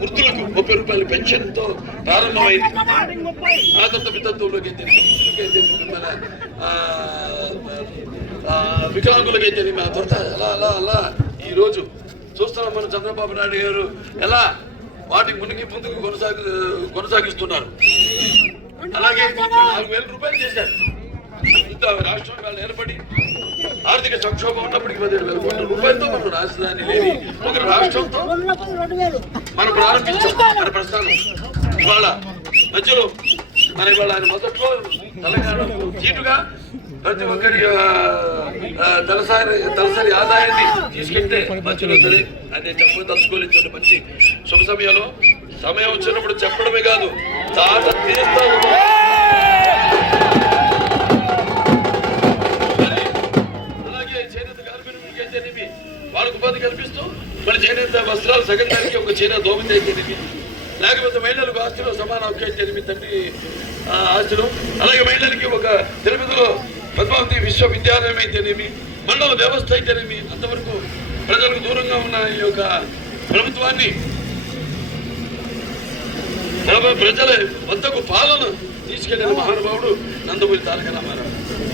వృద్ధులకు 30 రూపాయల పెన్షన్తో ప్రారంభమైంది. ఆ తర్వాత వితంతువులకైతే వికలాంగులకైతే ఆ తర్వాత అలా అలా అలా ఈరోజు చూస్తున్నాం మనం. చంద్రబాబు నాయుడు గారు ఎలా వాటికి ముందుకు కొనసాగిస్తున్నారు. అలాగే 4,000 రూపాయలు చేశారు. ఇంత రాష్ట్రం వాళ్ళు ఏర్పడి ఆర్థిక సంక్షోభం ఉన్నప్పటికీ 17,000 కోట్ల రూపాయలతో మనం రాజధాని లేని ఒక రాష్ట్రంతో మనం ప్రారంభించాం మన ప్రస్థానం. ఇవాళ మధ్యలో ఇవాళ ఆయన మొదట్లో తెలంగాణ సీటుగా ప్రతి ఒక్కరి తలసరి ఆదాయాన్ని తీసుకెళ్తే మధ్యలో సరే అదే తలుచుకోలేదు. మంచి శుభ సమయం వచ్చినప్పుడు చెప్పడమే కాదు తాట తీరుస్తాను. వాళ్ళకు ఉపాధి కల్పిస్తూ మన చేనేత వస్త్రాలు సగటానికి ఒక చీర దోమితే అయితేనేమి, లేకపోతే మహిళలకు ఆస్తిలో సమాన హక్కు అయితేనేమి, తండ్రి ఆస్తిలో. అలాగే మహిళలకి ఒక తిరుపతిలో పద్మావతి విశ్వవిద్యాలయం అయితేనేమి, మండల వ్యవస్థ అయితేనేమి, అంతవరకు ప్రజలకు దూరంగా ఉన్న ఈ యొక్క ప్రభుత్వాన్ని ప్రజల వద్దకు పాలన తీసుకెళ్లిన మహానుభావుడు నందమూరి తారక రామారావు.